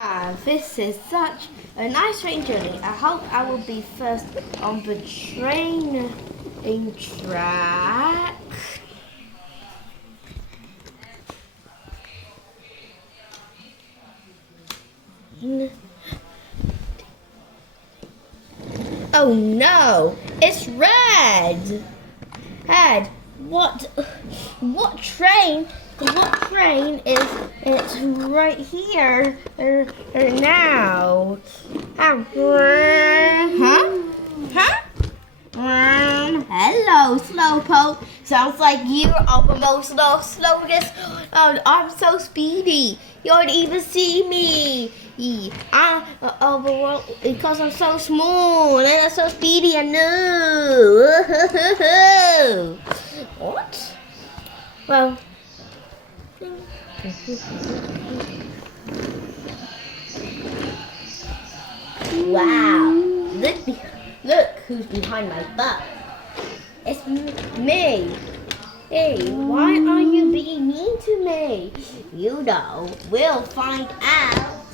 This is such a nice train journey. I hope I will be first on the train track. Oh no, it's red. Red, what train? What train is it's right here now? Huh? Hello, Slowpoke. Sounds like you're the most slowest. Oh, I'm so speedy. You don't even see me. Well, because I'm so small and I'm so speedy and new. What? Well. Wow! Look who's behind my butt. It's me. Hey, why are you being mean to me? You know, we'll find out.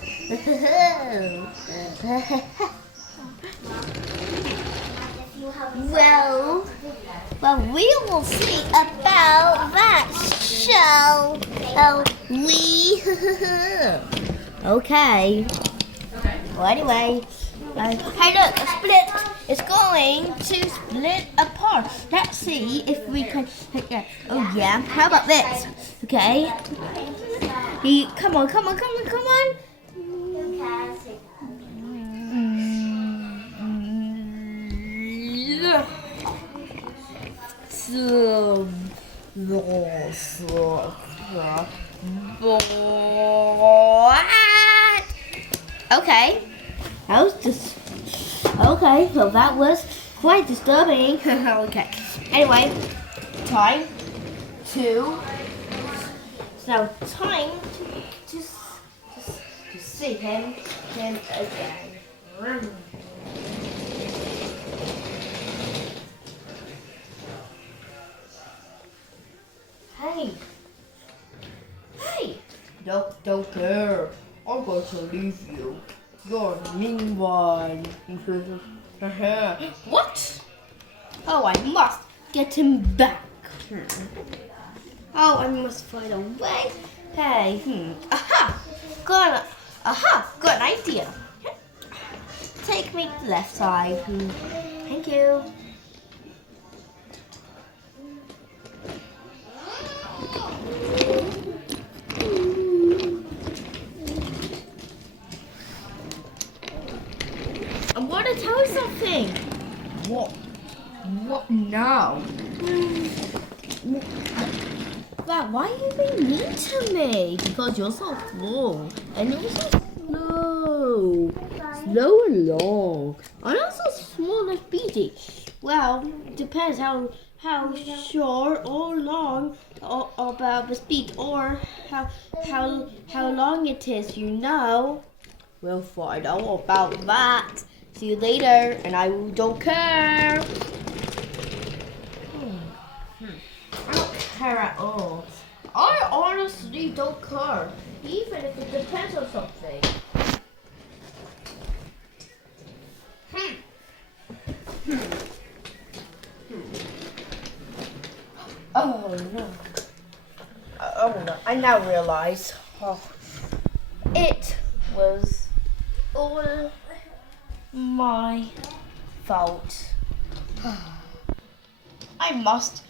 Well, we will see about that show. Okay. Well, anyway, hey look, a split. It's going to split apart. Let's see if we can. Oh yeah. How about this? Okay. Come on. Okay. That was just okay. So that was quite disturbing. Okay. Anyway, time to see him again. Hey! Don't care. I'm going to leave you. You're a mean one. What? Oh, I must get him back. Oh, I must find a way. Hey, good idea. Take me to the left side. Thank you. I'm going to tell you something. What now? Wow, why are you being mean to me? Because you're so slow. And you're so slow. Slow along. I'm not so small and speedy. Well, depends how short or long or about the speed or how long it is, you know. We'll find out about that. See you later, and I don't care. I don't care at all. I honestly don't care, even if it depends on something. Oh no. Oh no, I now realize. It was all my fault. I must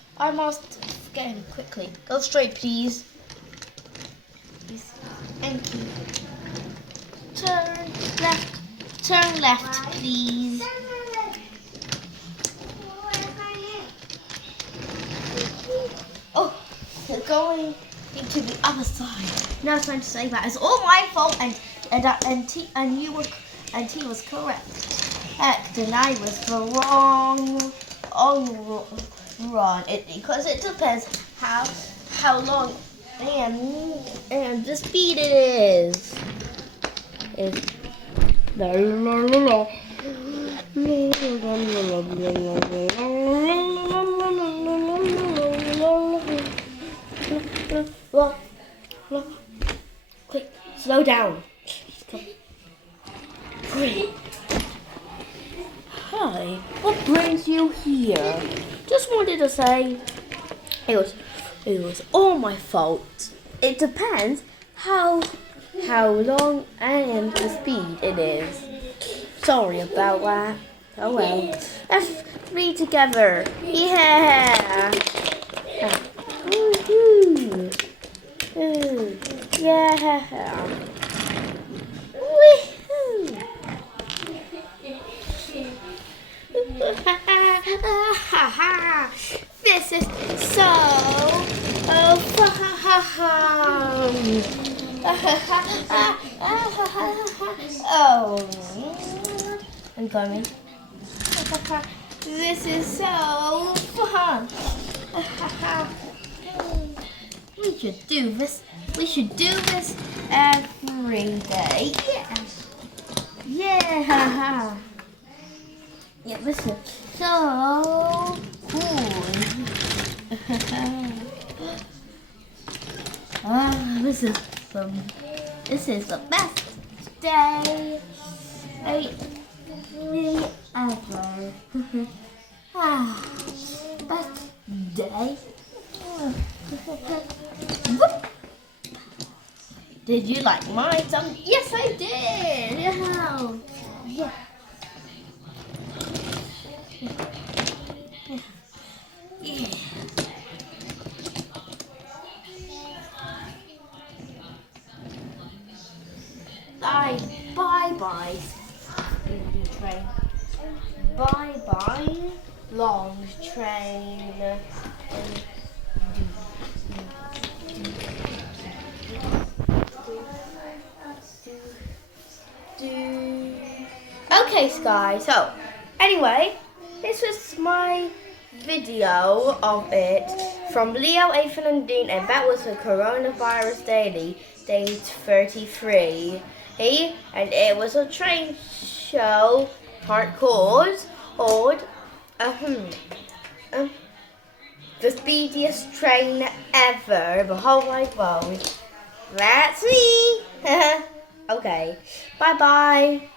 get him quickly. Go straight, please. Thank you. Turn left, please. Oh, they're going into the other side. Now it's time to say that it's all my fault, and he was correct. And I was the wrong. Wrong. Because it depends how long and the speed is. Quick, slow down. as you hear, just wanted to say it was all my fault. It depends how long and the speed it is. Sorry about that. Oh well. Let's three together. Yeah. Woohoo. Ooh. Yeah. Woohoo. This is so oh, I'm coming. This is so fun. We should do this. We should do this every day. Yeah. Yeah. Yeah, this is so cool. This is the best day ever. Best day. Did you like mine? Yes, I did. Yeah. Yeah. Bye, speedy train. Bye, long train. Okay, Sky. So, anyway, this was my video of it from Leo, Ethan and Dean, and that was the Coronavirus Daily, day 33. And it was a train show part called the speediest train ever, the whole wide world. That's me. Okay, bye.